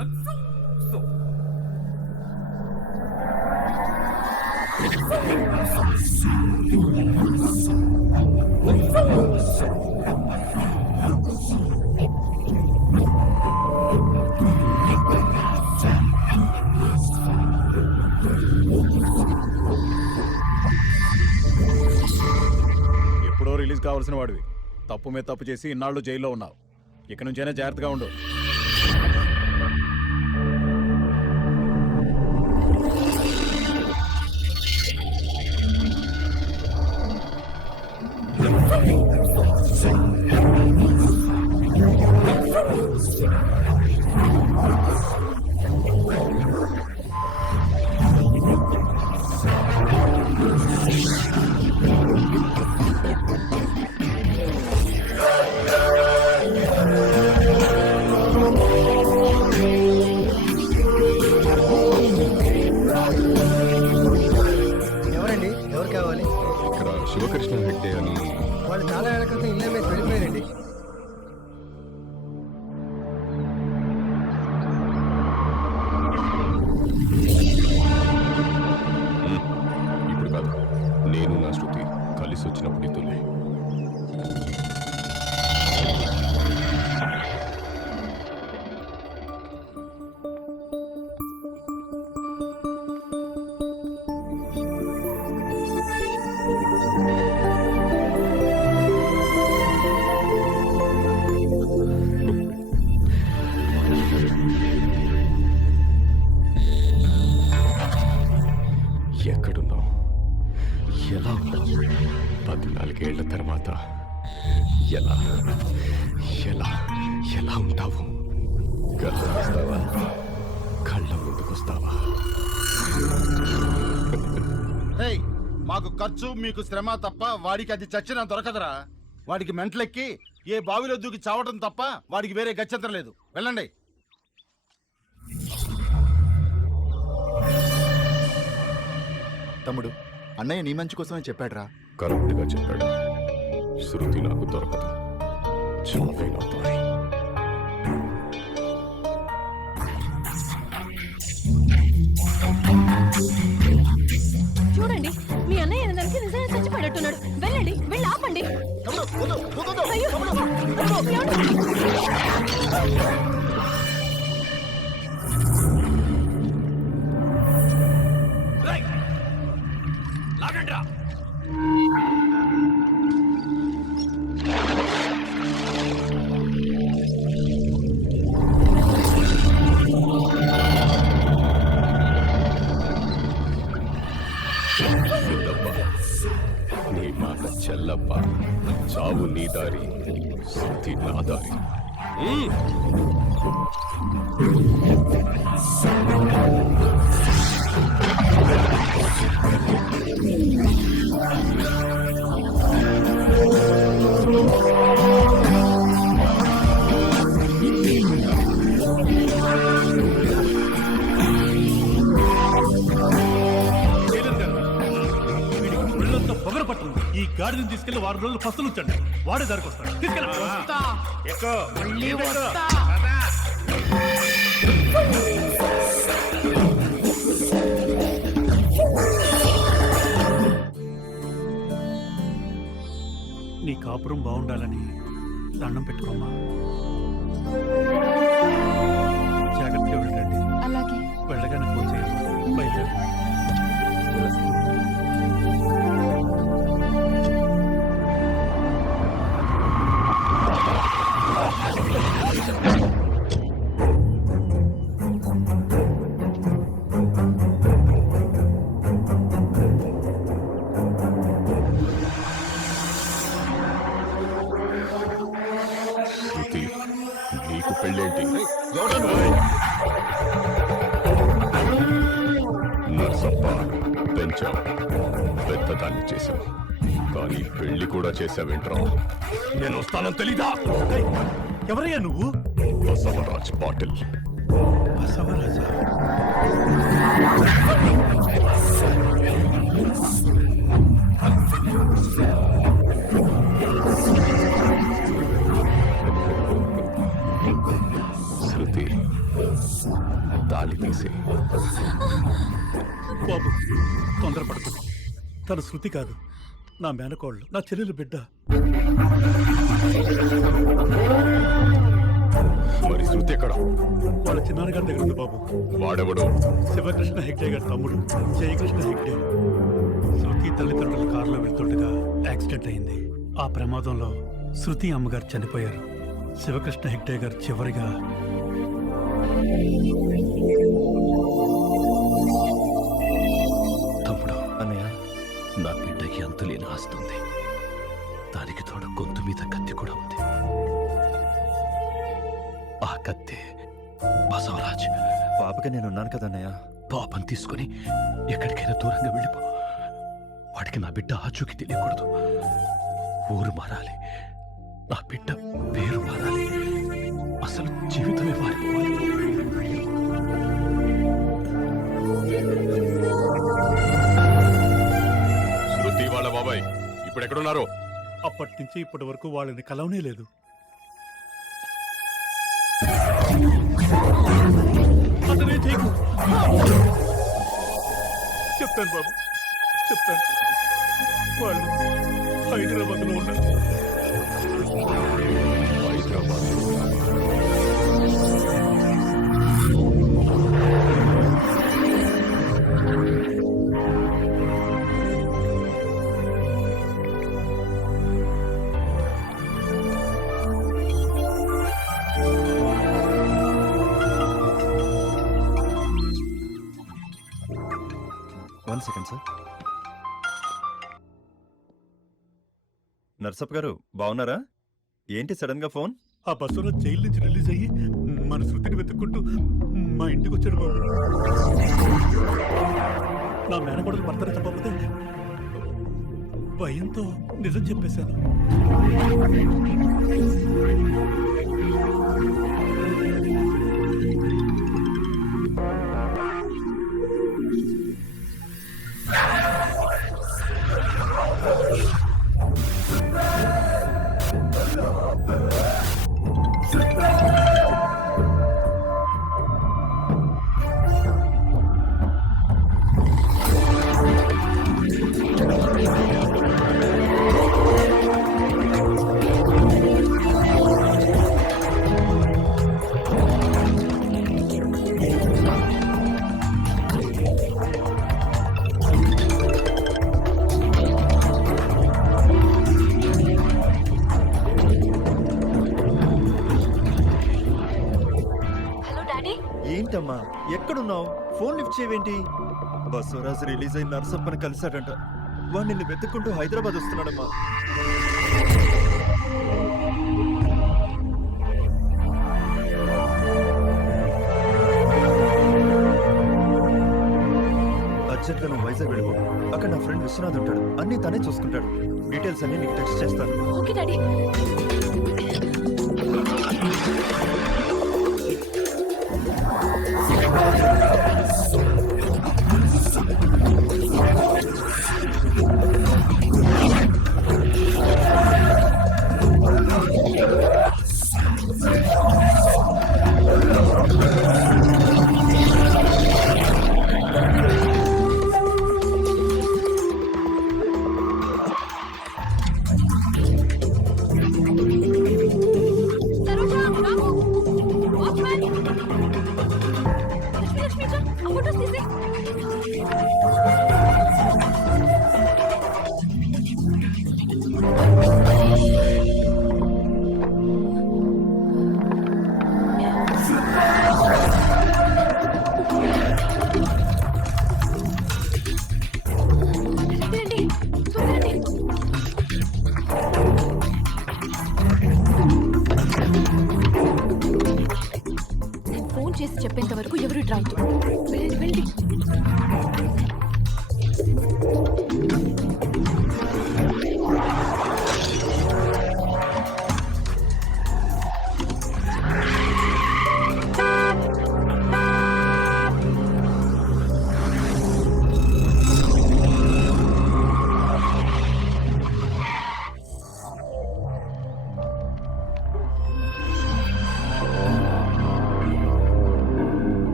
ఎప్పుడో రిలీజ్ కావాల్సిన వాడివి. తప్పు మీద తప్పు చేసి ఇన్నాళ్ళు జైల్లో ఉన్నావు. ఇక నుంచైనా జాగ్రత్తగా ఉండు. ఎవరండి? ఎవరు కావాలి? ఇక్కడ శివకృష్ణ హెగ్డే అని. వాళ్ళు చాలా ఏళ్ల క్రితం ఇల్లే మీద వెళ్ళిపోయారండి. ఇప్పుడు కాదు, నేను నా శృతి కలిసి వచ్చినప్పుడు ఇతులే. ఎక్కడున్నావు? ఎలా ఉన్నావు? 14 ఏళ్ల తర్వాత ఎలా ఎలా ఎలా ఉంటావు? గర్వస్తావా? కళ్ళ ముందుకొస్తావా? మాకు ఖర్చు మీకు శ్రమ తప్ప వాడికి అది చచ్చినా దొరకదురా. వాడికి మెంటలెక్కి ఏ బావిలో దూకి చావటం తప్ప వాడికి వేరే గత్యంతరం లేదు. వెళ్ళండి. తమ్ముడు, అన్నయ్య నీ మంచి కోసమే చెప్పాడురా. కరెక్ట్గా చెప్పాడు. శృతి నాకు దొరకదు. చావే నా దారి. చూడండి, మీ అన్నయ్య దానికి నిజంగా చచ్చిపోయినట్టున్నాడు. వెళ్ళండి, వెళ్ళి ఆపండి. అయ్యో, నీ మాట చెల్లప్ప. చావు నీ దారి, శృతి నా దారి. ఈ గాడిని తీసుకెళ్లి 6 రోజులు ఫస్తులు ఉంచండి. వాడే దారికి వస్తాడు. నీ కాపురం బాగుండాలని దండం పెట్టుకోమ్మా. జాగ్రత్తగా వెళ్ళండి. అలాగే. వెళ్ళగానే ఫోన్ చేయండి. బయలుదేరండి. శృతి, నీకు పెళ్ళేంటి? నర్సప్ప, పెంచావు, పెద్దదాన్ని చేశావు, కానీ పెళ్లి కూడా చేశావేంట్రా? నేను వస్తానని తెలీదా? ఎవరయ్యా నువ్వు? బసవరాజ్ పాటిల్. బసవరాజా? శృతి, తాళి తీసే. బాబు తొందరపడకు. తను శృతి కాదు, నా మేనకోళ్ళు, నా చెల్లెలు బిడ్డ. మరి శృతి ఎక్కడ? వాళ్ళ చిన్నాన్నగారి దగ్గర ఉంది బాబు. వాడెవడు? శివకృష్ణ హెగ్డే గారి తమ్ముడు జయకృష్ణ హెగ్డే. శృతి తల్లిదండ్రులు కారులో వెళ్తుండగా యాక్సిడెంట్ అయింది. ఆ ప్రమాదంలో శృతి అమ్మగారు చనిపోయారు. శివకృష్ణ హెగ్డే గారు చివరిగా తమ్ముడు, అన్నయ్య, నా బిడ్డకి అంతులేని ఆస్తుంది. దానికి తోడు గొంతు మీద కత్తి కూడా ఉంది. ఆ కత్తి బసవరాజ్. పాపకి నేనున్నాను కదన్నయ్య. పాపం తీసుకుని ఎక్కడికైనా దూరంగా వెళ్ళిపో. వాడికి నా బిడ్డ ఆచూకి తెలియకూడదు. ఊరు మారాలి, నా బిడ్డ పేరు మారాలి, అసలు జీవితమే మారిపోవాలి. శృతి వాళ్ళ బాబాయ్ ఇప్పుడు ఎక్కడున్నారో? అప్పటి నుంచి ఇప్పటి వరకు వాళ్ళని కలవనే లేదు. అతనే చేయకు. చెప్తాను బాబు, చెప్తాను. వాళ్ళు హైదరాబాద్లో ఉన్నారు. Hyderabad. One second sir. Narsappa గారు బాగున్నారా? ఏంటి సడన్ గా ఫోన్? ఆ బస్సులో జైలు నుంచి రిలీజ్ అయ్యి మన శృతిని వెతుక్కుంటూ మా ఇంటికి వచ్చాడు బాబు. నా మేనకోడలు భర్తని చెప్పకపోతే భయంతో నిజం చెప్పేశాను. ఏంటమ్మా ఎక్కడున్నావు? ఫోన్ లిఫ్ట్ చేయవేంటి? బసవరాజు రిలీజ్ అయిన నర్సప్పని కలిశాడంట. వాడు నిన్ను వెతుక్కుంటూ హైదరాబాద్ వస్తున్నాడమ్మా. అర్జెంట్గా నువ్వు వైజాగ్ వెళ్ళిపో. అక్కడ నా ఫ్రెండ్ విశ్వనాథ్ ఉంటాడు, అన్నీ తనే చూసుకుంటాడు. డీటెయిల్స్ అన్ని నీకు టెక్స్ట్ చేస్తాను. Okay daddy. చేసి చెప్పేంత వరకు ఎవరు డ్రైవ్ వెళ్ళి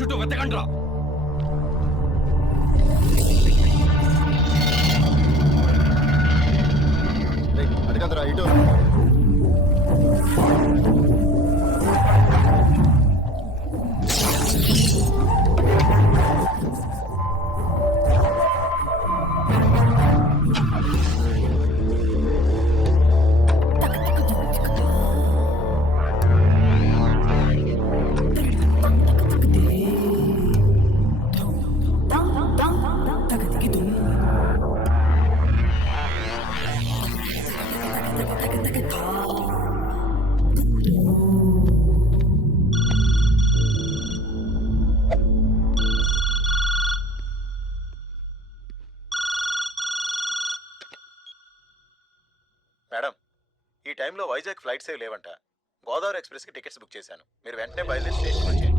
చుట్టూ వెతకండ్రా. అడిగదరా ఇటు. మేడం, ఈ టైంలో వైజాగ్ ఫ్లైట్స్ ఏవి లేవంట. గోదావరి ఎక్స్ప్రెస్కి టికెట్స్ బుక్ చేశాను. మీరు వెంటనే బయలుదేరి స్టేషన్ వచ్చేయండి.